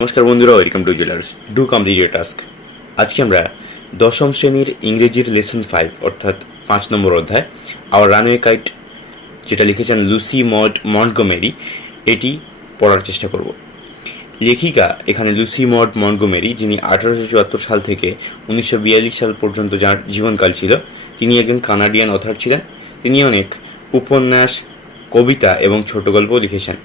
নমস্কার বন্ধুরা, welcome to jewellers. Do complete your task. আজকে আমরা দশম শ্রেণীর ইংরেজির লেসন 5 অর্থাৎ 5 নম্বর অধ্যায় আওয়ার রানওয়ে কাইট, যেটা লিখেছেন লুসি মড মন্টগোমেরি, এটি পড়ার চেষ্টা করব। লেখিকা এখানে লুসি মড মন্টগোমেরি, যিনি 1874 সাল থেকে 1942 সাল পর্যন্ত যার জীবনকাল ছিল। তিনি একজন কানাডিয়ান অথর ছিলেন। তিনি অনেক উপন্যাস, কবিতা এবং ছোট গল্প লিখেছেন।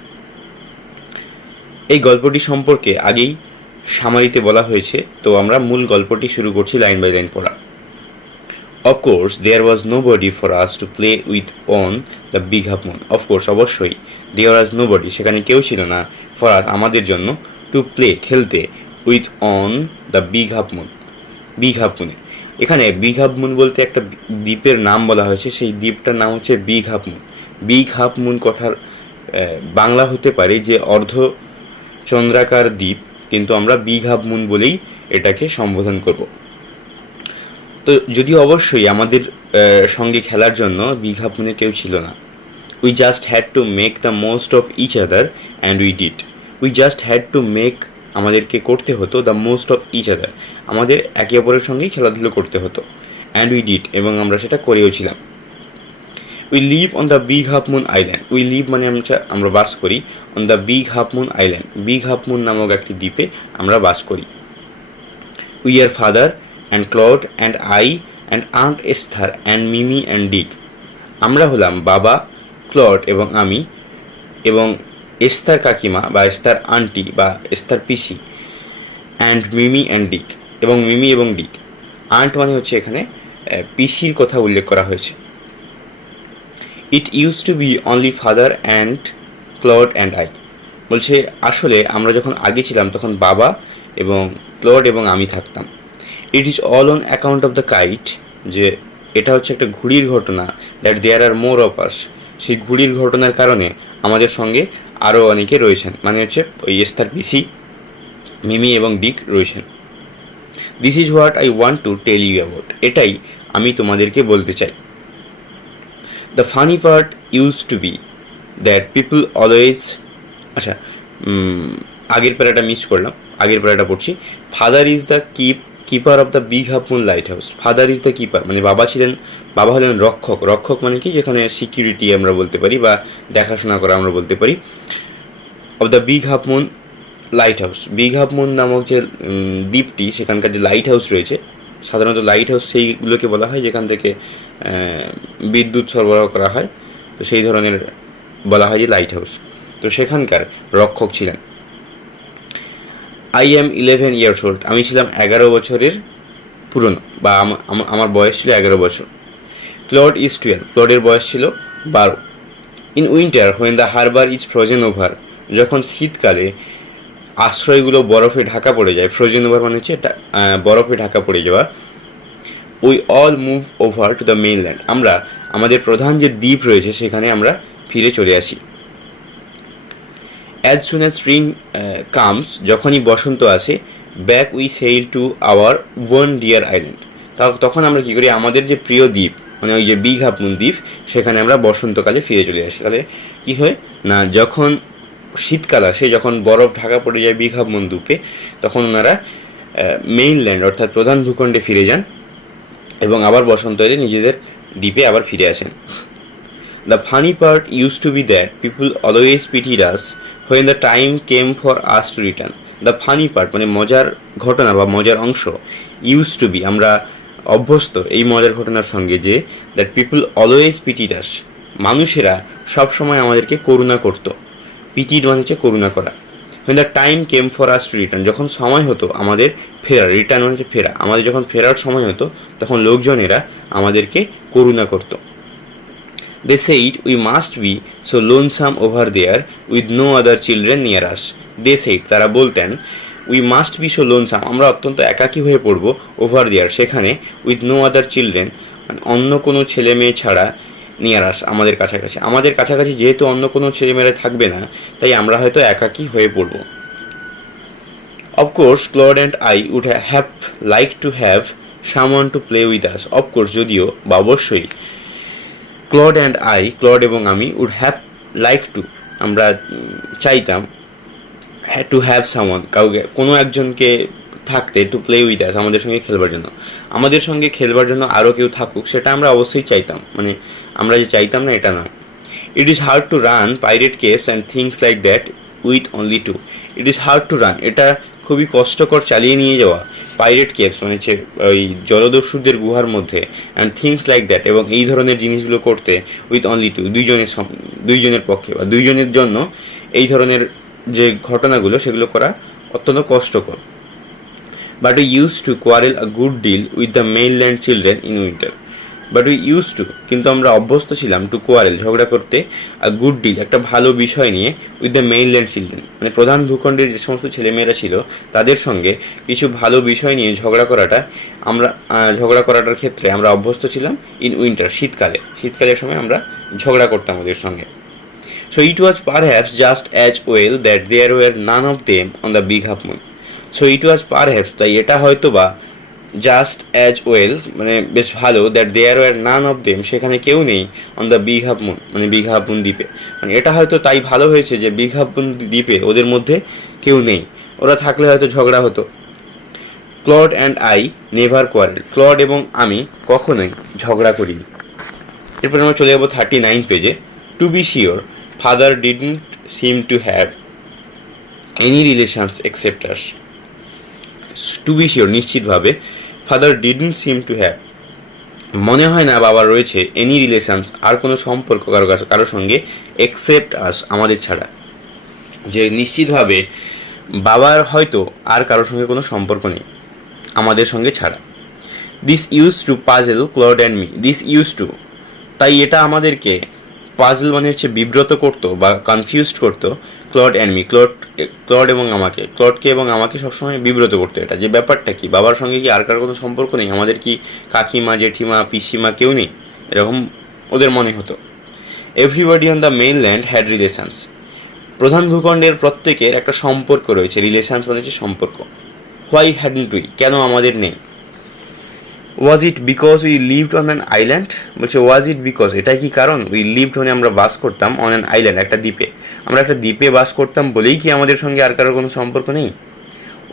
এই গল্পটি সম্পর্কে আগেই সামারিতে বলা হয়েছে, তো আমরা মূল গল্পটি শুরু করছি লাইন বাই লাইন পড়া। Of course there was nobody for us to play with on the big half moon. Of course অবশ্যই, দেয়ার ওয়াজ নো বডি সেখানে কেউ ছিল না, ফর আস আমাদের জন্য, টু প্লে খেলতে, with on the big half Moon Big Half মুনে। এখানে বিগ হাফ মুন বলতে একটা দ্বীপের নাম বলা হয়েছে, সেই দ্বীপটার নাম হচ্ছে big half Moon. Big half moon কথার বাংলা হতে পারে যে অর্ধ চন্দ্রাকার দ্বীপ, কিন্তু আমরা বিগ হাফ মুন বলেই এটাকে সম্বোধন করব। তো যদিও অবশ্যই আমাদের সঙ্গে খেলার জন্য বিগ হাফ মুনে কেউ ছিল না। We just had to make the most of each other and we did. We just had to make আমাদেরকে করতে হতো, the most of each other আমাদের একে অপরের সঙ্গেই খেলাধুলো করতে হতো, অ্যান্ড উই ডিড এবং আমরা সেটা করেও ছিলাম। We live on the big half moon island. We live মানে আমরা বাস করি, on the big half moon island big half moon নামক একটি দ্বীপে আমরা বাস করি। We are father and Claude and I and aunt Esther and Mimi and Dick. আমরা হলাম বাবা, ক্লড এবং আমি, এবং এস্থার কাকিমা বা এস্থার আন্টি বা এস্থার পিসি, অ্যান্ড মিমি অ্যান্ড ডিক এবং মিমি এবং ডিক। আন্ট মানে হচ্ছে এখানে পিসির কথা উল্লেখ করা হয়েছে। It use to be only father and Claude and I. বলছে আসলে আমরা যখন আগে ছিলাম তখন বাবা এবং ক্লড এবং আমি থাকতাম। It is all on account of the kite, যে এটা হচ্ছে একটা ঘুড়ির ঘটনা, that there R more of us, সেই ঘুড়ির ঘটনার কারণে আমাদের সঙ্গে আরও অনেকে রয়েছেন, মানে হচ্ছে ওই এস্থার পিসি, মিমি এবং ডিক রয়েছেন। This is what I want to tell you about. এটাই আমি তোমাদেরকে বলতে চাই। The funny part used to be that people always, আচ্ছা আগের প্যারাটা মিস করলাম, আগের প্যারাটা পড়ছি। Father is the keeper of the big half moon lighthouse. Father is the keeper মানে বাবা হলেন রক্ষক। রক্ষক মানে কি, যেখানে সিকিউরিটি আমরা বলতে পারি বা দেখাশোনা করা আমরা বলতে পারি, of the big half moon light house. Big half moon নামক যে দ্বীপটি, সেখানকার যে লাইট হাউস রয়েছে, সাধারণত লাইট হাউস সেইগুলোকে বলা হয় যেখান থেকে বিদ্যুৎ সরবরাহ করা হয়, তো সেই ধরনের বলা হয় যে লাইট হাউস। তো সেখানকার রক্ষক ছিলেন। I am 11 years old. আমি ছিলাম 11 বছরের পুরনো, বা আমার বয়স ছিল 11 বছর। Claude is 12। ক্লডের বয়স ছিল 12। In winter when the harbour is frozen over. যখন শীতকালে আশ্রয়গুলো বরফে ঢাকা পড়ে যায়, ফ্রোজেন ওভার মানে হচ্ছে বরফে ঢাকা পড়ে যাওয়া। We all move over to the mainland. আমরা আমাদের প্রধান যে দ্বীপ রয়েছে সেখানে আমরা ফিরে চলে আসি। As soon as spring comes, যখনই বসন্ত আসে, back we sail to our one dear island. তখন আমরা কী করি, আমাদের যে প্রিয় দ্বীপ মানে ওই যে বিগ হাফ মুন দ্বীপ, সেখানে আমরা বসন্তকালে ফিরে চলে আসি। তাহলে কী হয় না, যখন শীতকাল আসে, যখন বরফ ঢাকা পড়ে যায় বিগ হাফ মুন দ্বীপে, তখন ওনারা মেইনল্যান্ড অর্থাৎ প্রধান ভূখণ্ডে ফিরে যান এবং আবার বসন্ত এলে নিজেদের দ্বীপে আবার ফিরে আসেন। The funny part used to be that people always pitied us when the time came for us to return. The funny part মানে মজার ঘটনা বা মজার অংশ, ইউজ টু বি আমরা অভ্যস্ত এই মজার ঘটনার সঙ্গে, যে দ্যাট পিপুল অলওয়েজ পিটিড আস মানুষেরা সবসময় আমাদেরকে করুণা করত। পিটিড মানে হচ্ছে করুণা করা। When the time came for us to return, যখন সময় হতো আমাদের ফেরার, রিটার্ন মানে হচ্ছে ফেরা, আমাদের যখন ফেরার সময় হতো তখন লোকজনেরা আমাদেরকে করুণা করতো। They said we must be so lonesome over there with no other children near us. They said, তারা বলতেন, we must be so lonesome, আমরা অত্যন্ত একাকী হয়ে পড়ব, over there সেখানে, with no other children মানে অন্য কোনো ছেলে মেয়ে ছাড়া, নিয়ার আস আমাদের কাছাকাছি, আমাদের কাছাকাছি যেহেতু অন্য কোনো ছেলেমেয়েরা থাকবে না, তাই আমরা হয়তো একাকী হয়ে পড়ব। Of course, Claude and I would have liked to have someone to play with us. Of course, যদিও বা অবশ্যই, ক্লড অ্যান্ড আই, ক্লড এবং আমি, উড হ্যাভ লাইক টু আমরা চাইতাম, টু হ্যাভ সামওয়ান, কাউকে কোনো একজনকে থাকতে, টু প্লে উইথ আস, আমাদের সঙ্গে খেলবার জন্য, আমাদের সঙ্গে খেলবার জন্য আরও কেউ থাকুক, সেটা আমরা অবশ্যই চাইতাম, মানে আমরা যে চাইতাম না এটা নয়। It is hard to run pirate caves and things like that with only two. It is hard to run, এটা খুবই কষ্টকর চালিয়ে নিয়ে যাওয়া, পাইরেট কেভস মানে হচ্ছে ওই জলদস্যুদের গুহার মধ্যে, অ্যান্ড থিংস লাইক দ্যাট এবং এই ধরনের জিনিসগুলো করতে, উইথ অনলি টু, দুইজনের পক্ষে বা দুইজনের জন্য এই ধরনের যে ঘটনাগুলো সেগুলো করা অত্যন্ত কষ্টকর। But we used to quarrel a good deal with the mainland children in winter. But we used to, কিন্তু আমরা অভ্যস্ত ছিলাম, টু কোয়ারেল ঝগড়া করতে, আ গুড ডিল একটা ভালো বিষয় নিয়ে, উইথ দ্য মেইনল্যান্ড চিলড্রেন মানে প্রধান ভূখণ্ডের যে সমস্ত ছেলেমেয়েরা ছিল তাদের সঙ্গে কিছু ভালো বিষয় নিয়ে ঝগড়া করাটার ক্ষেত্রে আমরা অভ্যস্ত ছিলাম ইন উইন্টার, শীতকালের সময় আমরা ঝগড়া করতাম ওদের সঙ্গে। So it was perhaps just as well that there were none of them on the big half moon. So it was perhaps, তাই এটা হয়তো বা, জাস্ট অ্যাজ ওয়েল মানে বেশ ভালো, that there were none of them, সেখানে কেউ নেই, on the big half moon মানে বিগ হাফ মুন দ্বীপে, মানে এটা হয়তো তাই ভালো হয়েছে যে বিগ হাফ মুন দ্বীপে ওদের মধ্যে কেউ নেই, ওরা থাকলে হয়তো ঝগড়া হতো। Claude and I never quarrel, Claude এবং আমি কখনোই ঝগড়া করিনি। এরপর আমরা চলে যাবো 39 পেজে। To be sure father didn't seem to have any relations except us. To be sure নিশ্চিতভাবে, father didn't seem to have মনে হয় না বাবার রয়েছে, এনি রিলেশনস আর কোনো সম্পর্ক কারোর সঙ্গে, এক্সেপ্ট আস আমাদের ছাড়া, যে নিশ্চিতভাবে বাবার হয়তো আর কারোর সঙ্গে কোনো সম্পর্ক নেই আমাদের সঙ্গে ছাড়া। This use to puzzle Claude and me, this use to, তাই এটা আমাদেরকে, পাজল মানে হচ্ছে বিব্রত করতো বা কনফিউজড করতো, ক্লড অ্যান্ড মি, ক্লড এবং আমাকে, ক্লডকে এবং আমাকে সবসময় বিব্রত করতো, এটা যে ব্যাপারটা কি, বাবার সঙ্গে কি আর কারোর কোনো সম্পর্ক নেই, আমাদের কি কাকিমা জেঠিমা পিসিমা কেউ নেই, এরকম ওদের মনে হতো। Everybody on the mainland had relations, প্রধান ভূখণ্ডের প্রত্যেকের একটা সম্পর্ক রয়েছে, রিলেশনস মানে হচ্ছে সম্পর্ক। হোয়াই হ্যাডন্ট উই, কেন আমাদের নেই। Was it because we lived on an island, বলছে ওয়াজ ইট বিকজ, এটাই কি কারণ, উই লিভড মানে আমরা বাস করতাম, অন অ্যান আইল্যান্ড একটা দ্বীপে, আমরা একটা দ্বীপে বাস করতাম বলেই কি আমাদের সঙ্গে আর কারোর কোনো সম্পর্ক নেই।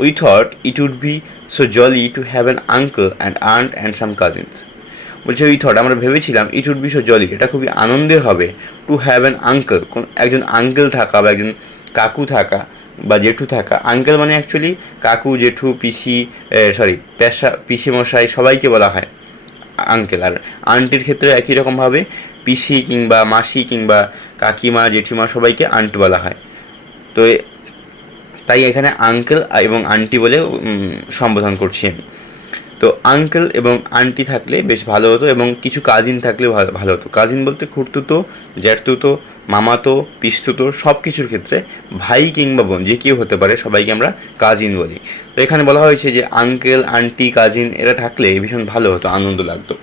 We thought it would be so jolly to have an uncle and aunt and some cousins, বলছে উই থট আমরা ভেবেছিলাম, it would be so jolly এটা খুবই আনন্দের হবে, টু হ্যাভ অ্যান আঙ্কেল একজন আঙ্কেল থাকা বা একজন কাকু থাকা বা জেঠু থাকা। আঙ্কেল মানে অ্যাকচুয়ালি কাকু জেঠু পিসি পিসি মশাই সবাইকে বলা হয় আঙ্কেল, আর আন্টির ক্ষেত্রে একই রকমভাবে পিসি কিংবা মাসি কিংবা কাকিমা জেঠিমা সবাইকে আন্ট বলা হয়। তো তাই এখানে আঙ্কেল এবং আন্টি বলে সম্বোধন করছি আমি। তো আঙ্কেল এবং আন্টি থাকলে বেশ ভালো হতো, এবং কিছু কাজিন থাকলে ভালো হতো। কাজিন বলতে খুড়তুতো, জ্যাঠতুতো, মামাতো, পিসতুতো, সব কিছুর ক্ষেত্রে ভাই কিংবা বোন যে কেউ হতে পারে, সবাইকে আমরা কাজিন বলি। তো এখানে বলা হয়েছে যে আঙ্কেল আন্টি কাজিন এরা থাকলে ভীষণ ভালো হতো, আনন্দ লাগতো।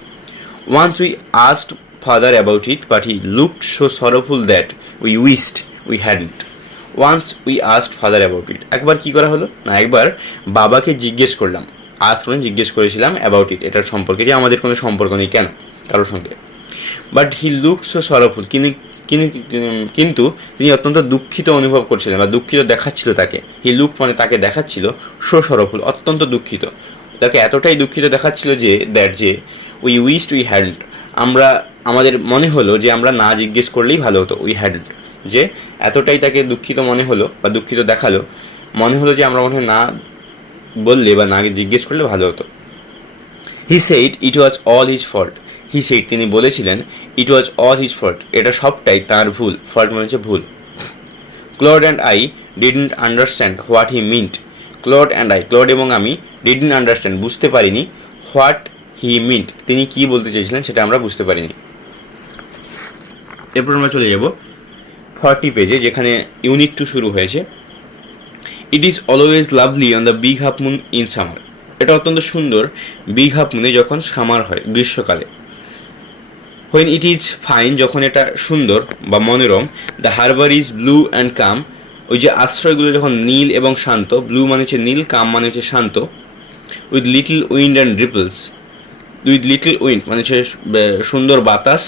Once we asked father about it but he looked so sorrowful that we wished we hadn't. Once we asked father about it, একবার কী করা হলো না, একবার বাবাকে জিজ্ঞেস করলাম, জিজ্ঞেস করেছিলাম অ্যাবাউট ইট এটার সম্পর্কে, যে আমাদের কোনো সম্পর্ক নেই কেন কারোর সঙ্গে। But he look so sorrowful, কিন্তু তিনি অত্যন্ত দুঃখিত অনুভব করছিলেন বা দুঃখিত দেখাচ্ছিল তাকে। হি লুক মানে তাকে দেখাচ্ছিল, সো সরফুল অত্যন্ত দুঃখিত, তাকে এতটাই দুঃখিত দেখাচ্ছিল যে উই উইশড উই হ্যাডন্ট, আমাদের মনে হলো যে আমরা না জিজ্ঞেস করলেই ভালো হতো, উই হ্যাডন্ট, যে এতটাই তাকে দুঃখিত মনে হলো বা দুঃখিত দেখালো, মনে হলো যে আমরা মনে হয় না বললে বা না জিজ্ঞেস করলে ভালো হতো। He said it was all his fault, he said তিনি বলেছিলেন, it was all his fault এটা সবটাই তার ভুল, ফল্ট মানে হচ্ছে ভুল। Claude and I didn't understand what he meant, Claude এবং আমি ডিডন্ট আন্ডারস্ট্যান্ড বুঝতে পারিনি, হোয়াট হি মিন্ট তিনি কি বলতে চেয়েছিলেন সেটা আমরা বুঝতে পারিনি। এরপর আমরা চলে যাব 40 পেজে, যেখানে ইউনিট 2 শুরু হয়েছে। It is always lovely on the big half moon in summer, এটা অত্যন্ত সুন্দর বিগ হাফ মুনে যখন সামার হয় গ্রীষ্মকালে। হোয়েন ইট ইজ ফাইন যখন এটা সুন্দর বা মনোরম। The harbour is blue and calm, ওই যে আশ্রয়গুলো যখন নীল এবং শান্ত, ব্লু মানে হচ্ছে নীল, কাম মানে হচ্ছে শান্ত। With little wind and ripples, with little wind মানে হচ্ছে সুন্দর বাতাস,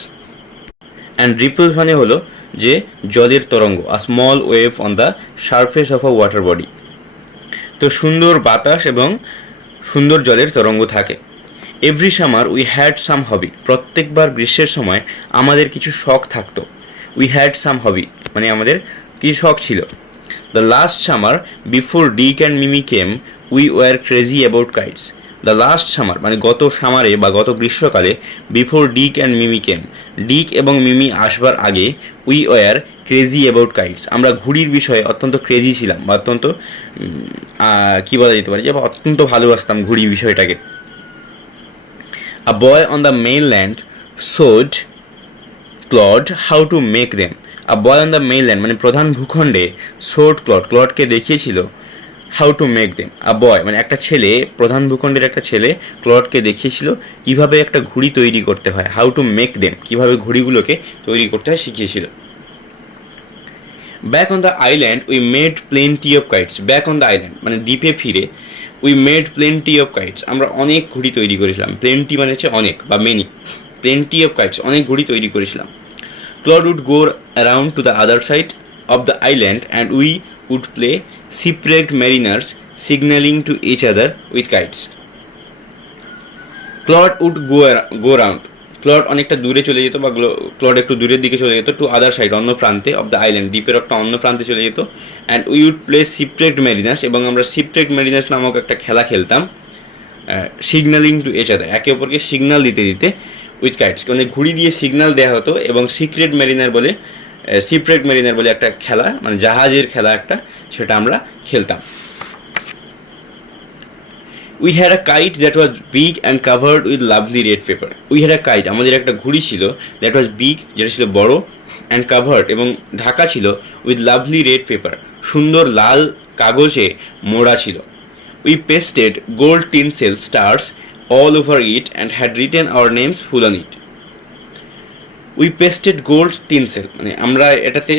অ্যান্ড রিপলস মানে হলো যে জলের তরঙ্গ, a small wave on the surface of a water body. তো সুন্দর বাতাস এবং সুন্দর জলের তরঙ্গ থাকে। Every summer we had some hobby, প্রত্যেকবার গ্রীষ্মের সময় আমাদের কিছু শখ থাকতো। উই হ্যাড সাম হবি মানে আমাদের কিছু শখ ছিল। The last summer before Dick and Mimi came we were crazy about kites. The last summer মানে গত সামারে বা গত গ্রীষ্মকালে, বিফোর ডিক অ্যান্ড মিমি কেম, ডিক এবং মিমি আসবার আগে, we were crazy about kites, আমরা ঘুড়ির বিষয়ে অত্যন্ত ক্রেজি ছিলাম বা অত্যন্ত কী বলা যেতে পারে যে অত্যন্ত ভালোবাসতাম ঘুড়ি বিষয়টাকে। A boy on the mainland showed Claude how to make them. A boy on the mainland মানে প্রধান ভূখণ্ডে showed ক্লডকে দেখিয়েছিল how to make them. A boy মানে একটা ছেলে, প্রধান ভূখণ্ডের একটা ছেলে ক্লডকে দেখিয়েছিল কিভাবে একটা ঘুড়ি তৈরি করতে হয়, how to make them, কিভাবে ঘুড়িগুলোকে তৈরি করতে হয় শিখিয়েছিল। Back on the island we made plenty of kites. Back on the island মানে দ্বীপে ফিরে we made plenty of kites, আমরা অনেক ঘুড়ি তৈরি করেছিলাম। প্লেন্টি মানে হচ্ছে অনেক বা মেনি, প্লেন্টি অফ কাইটস অনেক ঘুড়ি তৈরি করেছিলাম। Claude would go around to the other side of the island and we would play shipwrecked mariners signalling to each other with kites. Claude would go around, Claude অনেকটা দূরে চলে যেত বা clod একটু দূরের দিকে চলে যেত, টু আদার সাইড অন্য প্রান্তে, অফ দ্য আইল্যান্ড দ্বীপের একটা অন্য প্রান্তে চলে যেত। And we would play shipwrecked mariners, এবং আমরা শিপরেকড মেরিনার্স নামক একটা খেলা খেলতাম। সিগন্যালিং টু ইচ আদার, একে অপরকে সিগন্যাল দিতে দিতে, উইথ কাইটস মানে ঘুড়ি দিয়ে সিগন্যাল দেওয়া হতো। এবং সিক্রেট মেরিনার বলে, শিপরেকড মেরিনার বলে একটা খেলা, মানে জাহাজের খেলা একটা, সেটা আমরা খেলতাম। We had a kite that was big and covered with lovely red paper. We had a kite, আমাদের একটা ঘুড়ি ছিল, দ্যাট ওয়াজ বিগ, যেটা ছিল বড়, অ্যান্ড কাভার্ড এবং ঢাকা ছিল, উইথ লাভলি রেড পেপার, সুন্দর লাল কাগজে মোড়া ছিল। We pasted gold tinsel stars all over it and had written our names full on it. We pasted gold tinsel মানে আমরা এটাতে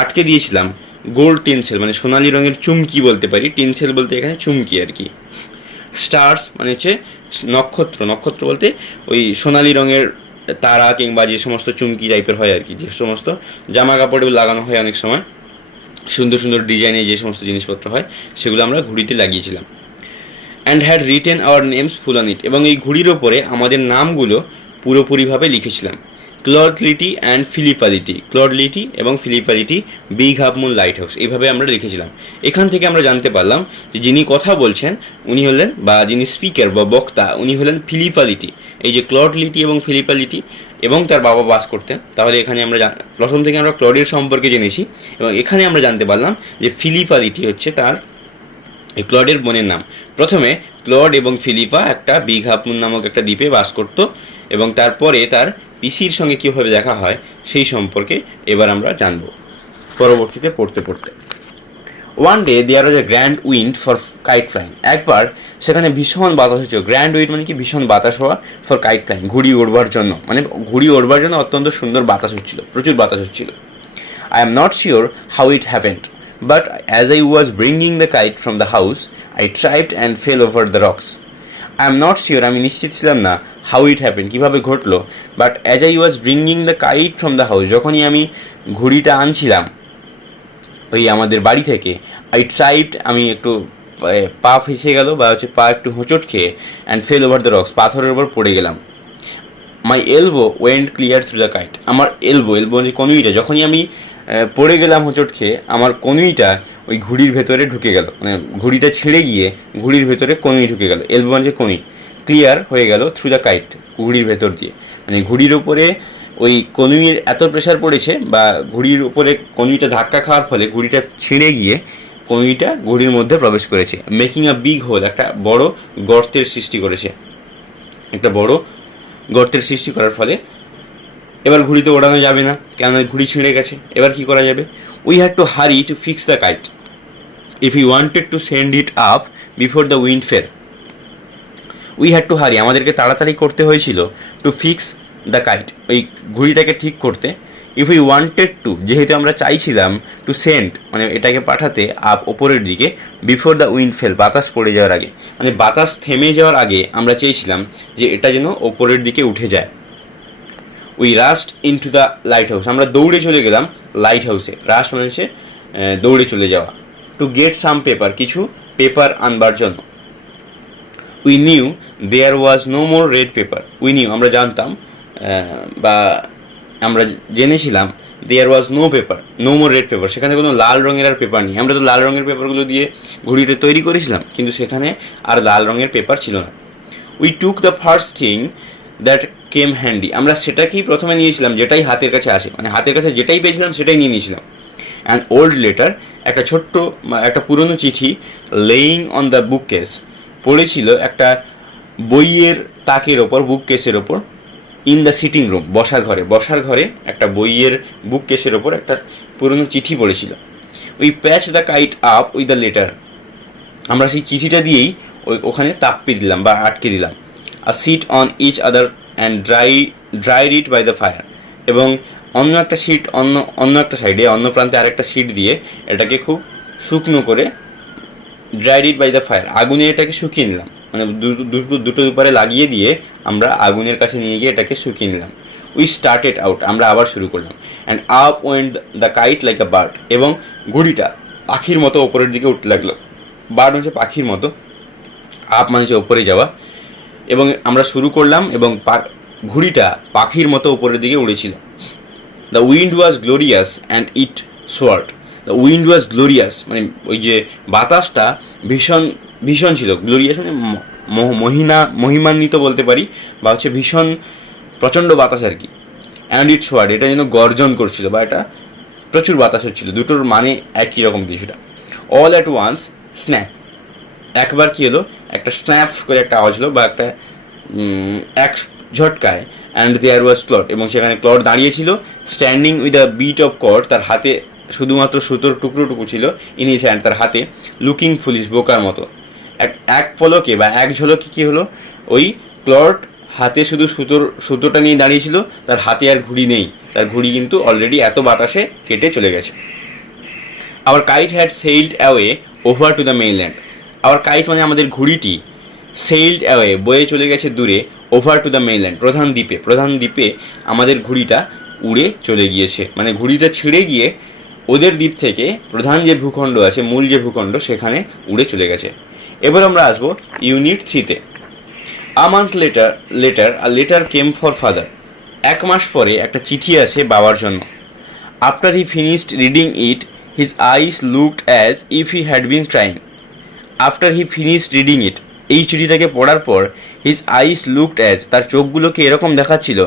আটকে দিয়েছিলাম গোল্ড টিনসেল মানে সোনালি রঙের চুমকি বলতে পারি, টিনসেল বলতে এখানে চুমকি আর কি। স্টার্স মানে হচ্ছে নক্ষত্র, নক্ষত্র বলতে ওই সোনালি রঙের তারা কিংবা যে সমস্ত চুমকি টাইপের হয় আর কি, যে সমস্ত জামা কাপড়ে লাগানো হয় অনেক সময়, সুন্দর সুন্দর ডিজাইনে যে সমস্ত জিনিসপত্র হয় সেগুলো আমরা ঘুড়িতে লাগিয়েছিলাম। And had written our names full on it, এবং এই ঘুড়ির ওপরে আমাদের নামগুলো পুরোপুরিভাবে লিখেছিলাম। Claude Little and Philippa Little, Claude Little এবং Philippa Little, Big half moon Lighthouse, এইভাবে আমরা লিখেছিলাম। এখান থেকে আমরা জানতে পারলাম যে যিনি কথা বলছেন উনি হলেন, বা যিনি স্পিকার বা বক্তা উনি হলেন ফিলিপালিটি। এই যে ক্লড লিটি এবং ফিলিপালিটি এবং তার বাবা বাস করতেন, তাহলে এখানে আমরা প্রথম থেকে আমরা ক্লডের সম্পর্কে জেনেছি, এবং এখানে আমরা জানতে পারলাম যে ফিলিপালিটি হচ্ছে তার এই ক্লডের বোনের নাম। প্রথমে ক্লড এবং ফিলিপা একটা বিগ হাফ মুন নামক একটা দ্বীপে বাস করত, এবং তারপরে তার পিসির সঙ্গে কীভাবে দেখা হয় সেই সম্পর্কে এবার আমরা জানব পরবর্তীতে পড়তে পড়তে। One day there was a grand wind for kite flying, একবার সেখানে ভীষণ বাতাস হচ্ছিল। গ্র্যান্ড উইন্ড মানে কি ভীষণ বাতাস হওয়া, ফর কাইট ফ্লাইং ঘুড়ি ওড়বার জন্য, মানে ঘুড়ি ওড়বার জন্য অত্যন্ত সুন্দর বাতাস হচ্ছিল, প্রচুর বাতাস হচ্ছিল। I am not sure how it happened, but as I was bringing the kite from the house I tripped and fell over the rocks. I am not sure, আমি নিশ্চিত ছিলাম না, হাউ ইট হ্যাপেন কীভাবে ঘটলো, but as I was bringing the kite from the house, যখনই আমি ঘুড়িটা আনছিলাম ওই আমাদের বাড়ি থেকে, আই ট্রাইভড আমি একটু পা ফেসে গেল বা হচ্ছে পা একটু হোঁচট খেয়ে, and fell over the rocks পাথরের ওপর পড়ে গেলাম। My elbow went clear through the kite, আমার এলবো মানে কনুইটা, যখনই আমি পড়ে গেলাম হোঁচট খেয়ে, আমার কনুইটা ওই ঘুড়ির ভেতরে ঢুকে গেল, মানে ঘুড়িটা ছেড়ে গিয়ে ঘুড়ির ভেতরে কনুই ঢুকে গেল। এলবো মানে কনুই, ক্লিয়ার হয়ে গেল থ্রু দ্য কাইট ঘুড়ির ভেতর দিয়ে, মানে ঘুড়ির ওপরে ওই কনুইয়ের এত প্রেশার পড়েছে বা ঘুড়ির উপরে কনুইটা ধাক্কা খাওয়ার ফলে ঘুড়িটা ছিঁড়ে গিয়ে কনুইটা ঘুড়ির মধ্যে প্রবেশ করেছে। মেকিং আ বিগ হোল, একটা বড় গর্তের সৃষ্টি করেছে, একটা বড় গর্তের সৃষ্টি করার ফলে এবার ঘুড়িতে ওড়ানো যাবে না, কেন ঘুড়ি ছিঁড়ে গেছে। এবার কি করা যাবে? We had to hurry to fix the kite if you wanted to send it up before the wind fell. We had to hurry, আমাদেরকে তাড়াতাড়ি করতে হয়েছিল, টু ফিক্স দ্য কাইট ওই ঘুড়িটাকে ঠিক করতে। ইফ ইউ ওয়ান্টেড টু, যেহেতু আমরা চাইছিলাম, টু সেন্ড মানে এটাকে পাঠাতে আপ ওপরের দিকে, বিফোর দ্য উইন্ড ফেল বাতাস পড়ে যাওয়ার আগে, মানে বাতাস থেমে যাওয়ার আগে আমরা চেয়েছিলাম যে এটা যেন ওপরের দিকে উঠে যায়। We rushed into the lighthouse, আমরা দৌড়ে চলে গেলাম লাইট হাউসে। রাস্ট মানে হচ্ছে দৌড়ে চলে যাওয়া। টু গেট সাম পেপার, কিছু পেপার আনবার জন্য। We knew there was no more red paper, we knew আমরা জানতাম বা আমরা জেনেছিলাম there was no paper, no more red paper, সেখানে কোনো লাল রঙের আর পেপার নেই। আমরা তো লাল রঙের পেপারগুলো দিয়ে ঘড়িতে তৈরি করেছিলাম, কিন্তু সেখানে আর লাল রঙের পেপার ছিল না। We took the first thing that came handy, আমরা সেটাকেই প্রথমে নিয়েছিলাম যেটাই হাতের কাছে আসে, মানে হাতের কাছে যেটাই পেয়েছিলাম সেটাই নিয়ে নিয়েছিলাম। অ্যান ওল্ড লেটার, একটা ছোট্ট একটা পুরনো চিঠি, laying on the book case, পড়েছিল একটা বইয়ের তাকের ওপর, বুক কেসের ওপর। ইন দ্য সিটিং রুম, বসার ঘরে একটা বইয়ের বুক কেসের ওপর একটা পুরনো চিঠি পড়েছিল। We patch the kite up with the letter, আমরা সেই চিঠিটা দিয়েই ওখানে তাপ্পি দিলাম বা আটকে দিলাম। A sheet on each other and dried it by the fire, এবং অন্য একটা সিট অন্য একটা সাইডে, অন্য প্রান্তে আরেকটা সিট দিয়ে এটাকে খুব শুকনো করে, dried it by the fire, আগুনে এটাকে শুকিয়ে নিলাম, মানে দুটোর উপরে লাগিয়ে দিয়ে আমরা আগুনের কাছে নিয়ে গিয়ে এটাকে শুকিয়ে নিলাম। উই স্টার্টেড আউট, আমরা আবার শুরু করলাম। And up went the kite like a bird, এবং ঘুড়িটা পাখির মতো ওপরের দিকে উঠতে লাগলো। বার্ড হচ্ছে পাখির মতো, আপ মানে হচ্ছে ওপরে যাওয়া, এবং আমরা শুরু করলাম এবং ঘুড়িটা পাখির মতো উপরের দিকে উড়েছিল। The wind was glorious and it soared, the wind was glorious মানে ওই যে বাতাসটা ভীষণ ভীষণ ছিল। গ্লোরিয়াস মানে মহিমান্বিত বলতে পারি, বা হচ্ছে ভীষণ প্রচণ্ড বাতাস আর কি। অ্যান্ড ইট সোয়ার্ড, এটা যেন গর্জন করছিল বা এটা প্রচুর বাতাস হচ্ছিল, দুটোর মানে একই রকম কিছুটা। অল অ্যাট ওয়ান্স স্ন্যাপ, একবার কী হলো, একটা স্ন্যাপ করে একটা আওয়াজ হলো বা একটা এক ঝটকায়। অ্যান্ড দেয়ার ওয়াজ ক্লড, এবং সেখানে ক্লড দাঁড়িয়েছিল। Standing with a bit of cord, তার হাতে শুধুমাত্র সুতোর টুকরো ছিল। ইন হিজ হ্যান্ড, তার হাতে। লুকিং ফুলিশ, বোকার মতো। এক পলকে বা এক ঝলকে কী হলো, ওই ক্লড হাতে শুধু সুতোটা নিয়ে দাঁড়িয়েছিল, তার হাতে আর ঘুড়ি নেই, তার ঘুড়ি কিন্তু অলরেডি এত বাতাসে কেটে চলে গেছে। Our kite had sailed away over to the mainland, our kite মানে আমাদের ঘুড়িটি, সেইলড অ্যাওয়ে বয়ে চলে গেছে দূরে, ওভার টু দ্য মেইনল্যান্ড প্রধান দ্বীপে আমাদের ঘুড়িটা উড়ে চলে গিয়েছে, মানে ঘুড়িটা ছিঁড়ে গিয়ে ওদের দ্বীপ থেকে প্রধান যে ভূখণ্ড আছে, মূল যে ভূখণ্ড, সেখানে উড়ে চলে গেছে। এবার আমরা আসবো ইউনিট 3-তে। A month later came for father, এক মাস পরে একটা চিঠি আসে বাবার জন্য। After he finished reading it his eyes looked as if he had been crying. After he finished reading it, এই চিঠিটাকে পড়ার পর, হিজ আইস লুকড অ্যাজ, তার চোখগুলোকে এরকম দেখাচ্ছিল,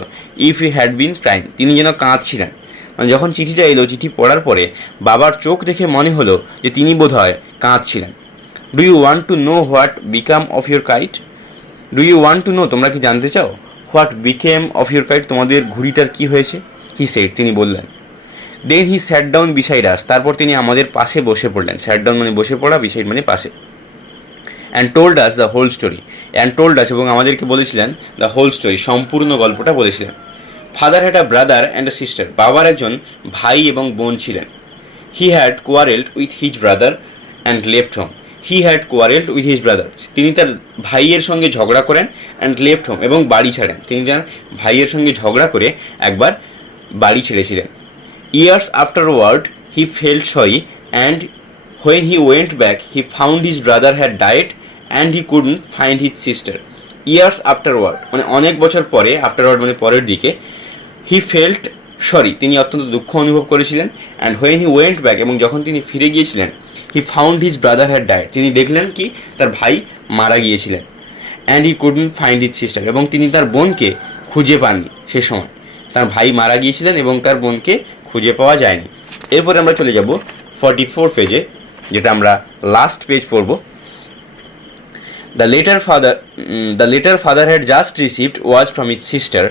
if he had been crying, তিনি যেন কাঁদছিলেন। মানে যখন চিঠিটা এলো, চিঠি পড়ার পরে বাবার চোখ দেখে মনে হলো যে তিনি বোধহয় কাঁদছিলেন। Do you want to know what become of your kite, do you want to know, তোমরা কি জানতে চাও, what became of your kite, তোমাদের ঘুড়িটার কি হয়েছে। হি সেড, তিনি বললেন। দেন হি স্যাট ডাউন বিসাইড আস, তারপর তিনি আমাদের পাশে বসে পড়লেন। স্যাট ডাউন মানে বসে পড়া, বিসাইড মানে পাশে। And told us the whole story, and told us, এবং আমাদেরকে বলেছিলেন দ্য হোল স্টোরি, সম্পূর্ণ গল্পটা বলেছিলেন। Father had a brother and a sister, বাবার একজন ভাই এবং বোন ছিলেন। He had quarrelled with his brother and left home, he had quarrelled with his brother, তিনি তার ভাইয়ের সঙ্গে ঝগড়া করেন। অ্যান্ড লেফট হোম, এবং বাড়ি ছাড়েন, তিনি তার ভাইয়ের সঙ্গে ঝগড়া করে একবার বাড়ি ছেড়েছিলেন। Years afterward he felt sorry, and when he went back he found his brother had died and he couldn't find his sister. Years afterward মানে অনেক বছর পরে, আফটারওয়ার্ড মানে পরের দিকে। হি ফেল্ট সরি, তিনি অত্যন্ত দুঃখ অনুভব করেছিলেন। And when he went back, এবং যখন তিনি ফিরে গিয়েছিলেন, হি found his brother had died, তিনি দেখলেন কি তার ভাই মারা গিয়েছিলেন। And he couldn't find his sister, এবং তিনি তার বোনকে খুঁজে পাননি। সে সময় তার ভাই মারা গিয়েছিলেন এবং তার বোনকে খুঁজে পাওয়া যায়নি। এরপরে আমরা চলে যাব 44 পেজে, যেটা আমরা লাস্ট পেজ পড়ব। The letter father had just received was from his sister,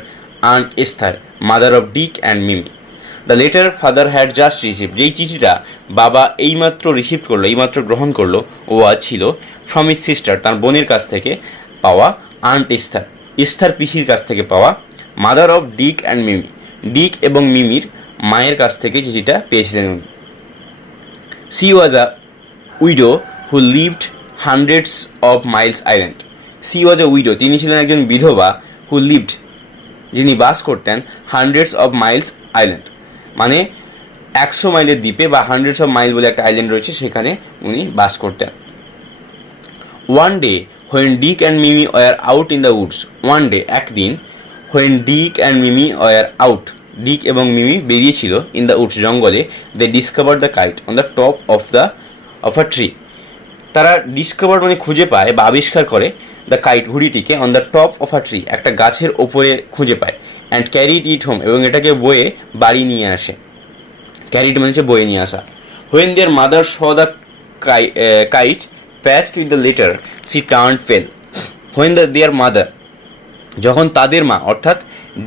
Aunt Esther, mother of Dick and Mimi. The letter father had just received, যেই চিঠিটা বাবা এইমাত্র রিসিভ করলো, এইমাত্র গ্রহণ করলো, ওয়াজ ছিল ফ্রম হিজ সিস্টার, তার বোনের কাছ থেকে পাওয়া। আন্ট ইস্থার পিসির কাছ থেকে পাওয়া। Mother of Dick and Mimi, Dick এবং মিমির মায়ের কাছ থেকে চিঠিটা পেয়েছিলেন উনি। She was a widow who lived hundreds of miles island. She was a widow, তিনি ছিলেন একজন বিধবা। হু লিভড যিনি বাস করতেন হান্ড্রেডস অফ মাইলস আইল্যান্ড, মানে 100 মাইলের দ্বীপে বা হান্ড্রেডস অফ মাইল বলে একটা আইল্যান্ড রয়েছে, সেখানে উনি বাস করতেন। One day when Dick and Mimi were out in the woods, one day একদিন, when Dick and Mimi were out, Dick এবং মিমি বেরিয়েছিল, ইন দ্য উডস জঙ্গলে, they discover the kite on the top of a tree, তারা discover মানে খুঁজে পায় বা আবিষ্কার করে, দ্য কাইট ঘুড়িটিকে, on the top of a tree একটা গাছের ওপরে খুঁজে পায়, অ্যান্ড ক্যারিড ইট হোম এবং এটাকে বয়ে বাড়ি নিয়ে আসে। ক্যারিড মানে হচ্ছে বয়ে নিয়ে আসা। When their mother saw the kite patched with the letter she turned pale, when their mother যখন তাদের মা অর্থাৎ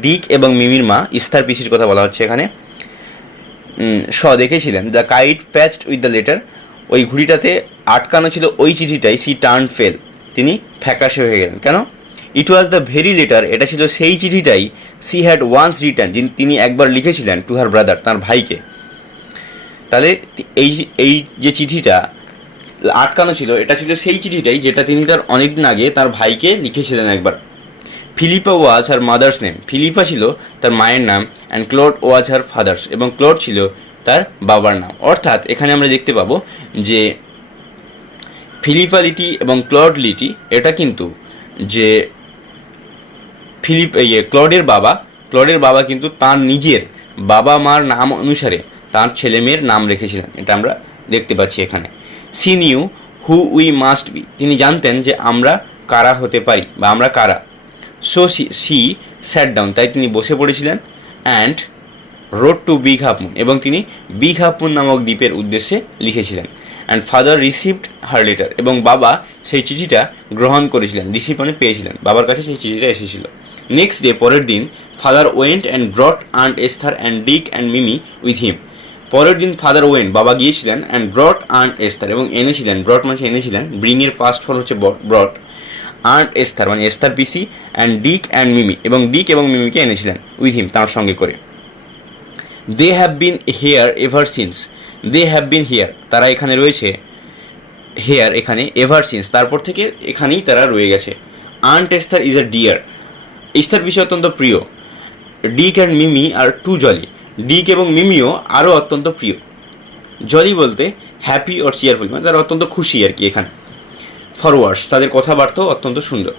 ডিক এবং মিমির মা, ইস্তার পিসির কথা বলা হচ্ছে এখানে, দেখেছিলেন the kite patched with the letter, ওই ঘুড়িটাতে আটকানো ছিল ওই চিঠিটাই, সি টার্ন ফেল তিনি ফ্যাকাশে হয়ে গেলেন। কেন? ইট ওয়াজ দ্য ভেরি লেটার, এটা ছিল সেই চিঠিটাই, সি হ্যাড ওয়ান্স রিটার্ন, তিনি একবার লিখেছিলেন, টু হার ব্রাদার তাঁর ভাইকে। তাহলে এই যে চিঠিটা আটকানো ছিল, এটা ছিল সেই চিঠিটাই যেটা তিনি তার অনেকদিন আগে তার ভাইকে লিখেছিলেন একবার। ফিলিপা ওয়াজ হার মাদার্স নেম, ফিলিপা ছিল তার মায়ের নাম, and Claude was her father's, এবং ক্লড ছিল তার বাবার নাম। অর্থাৎ এখানে আমরা দেখতে পাবো যে ফিলিপালিটি এবং ক্লডলিটি এটা কিন্তু যে ক্লডের বাবা কিন্তু তার নিজের বাবা মার নাম অনুসারে তার ছেলে মেয়ের নাম রেখেছিলেন, এটা আমরা দেখতে পাচ্ছি এখানে। She knew who we must be, তিনি জানতেন যে আমরা কারা হতে পারি বা আমরা কারা। সো সি স্যাট ডাউন, তাই তিনি বসে পড়েছিলেন, and wrote to Big half Moon, এবং তিনি বিগ হাফ মুন নামক দ্বীপের উদ্দেশ্যে লিখেছিলেন। And father received her letter, এবং বাবা সেই চিঠিটা গ্রহণ করেছিলেন, রিসিভ মানে পেয়েছিলেন, বাবার কাছে সেই চিঠিটা এসেছিল। নেক্সট ডে, পরের দিন, father went and brought aunt Esther and Dick and Mimi with him, পরের দিন ফাদার ওয়েন্ট বাবা গিয়েছিলেন, অ্যান্ড ব্রট আন্ট এস্থার এবং এনেছিলেন, ব্রট মানে এনেছিলেন, ব্রিং এর ফার্স্ট ফল হচ্ছে ব্রট, আন্ট এস্থার মানে এস্থার পিসি, অ্যান্ড ডিক অ্যান্ড মিমি এবং ডিক এবং মিমিকে এনেছিলেন, উইথ হিম তাঁর সঙ্গে করে। They have been here ever since, they have been here তারা এখানে রয়েছে, হেয়ার এখানে, এভার সিন্স তারপর থেকে এখানেই তারা রয়ে গেছে। Aunt Esther is a dear, Esther পিসি অত্যন্ত প্রিয়। Dick and Mimi are too jolly, Dick এবং মিমিও আরও অত্যন্ত প্রিয়। জলি বলতে হ্যাপি অর চিয়ারফুল, মানে তারা অত্যন্ত খুশি আর কি এখানে। ফরওয়ার্ডস তাদের কথাবার্তাও অত্যন্ত সুন্দর।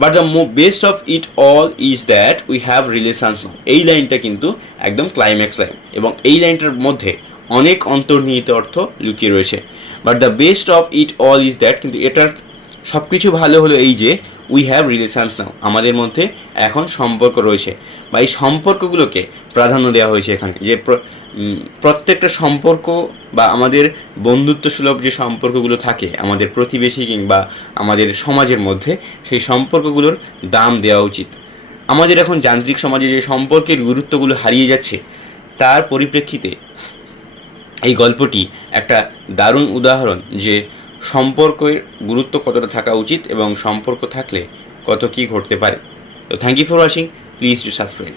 But the best of it all is that we have relations now, এই লাইনটা কিন্তু একদম ক্লাইম্যাক্স লাইন, এবং এই লাইনটার মধ্যে অনেক অন্তর্নিহিত অর্থ লুকিয়ে রয়েছে। But the best of it all is that, কিন্তু এটার সব কিছু ভালো হলো এই যে উই হ্যাভ রিলেশনস নাও, আমাদের মধ্যে এখন সম্পর্ক রয়েছে, বা এই সম্পর্কগুলোকে প্রাধান্য দেওয়া হয়েছে এখানে, যে প্রত্যেকটা সম্পর্ক বা আমাদের বন্ধুত্ব সুলভ যে সম্পর্কগুলো থাকে আমাদের প্রতিবেশী কিংবা আমাদের সমাজের মধ্যে, সেই সম্পর্কগুলোর দাম দেওয়া উচিত। আমাদের এখন যান্ত্রিক সমাজে যে সম্পর্কের গুরুত্বগুলো হারিয়ে যাচ্ছে, তার পরিপ্রেক্ষিতে এই গল্পটি একটা দারুণ উদাহরণ যে সম্পর্কের গুরুত্ব কতটা থাকা উচিত এবং সম্পর্ক থাকলে কত কী ঘটতে পারে। তো thank you for watching, please to subscribe.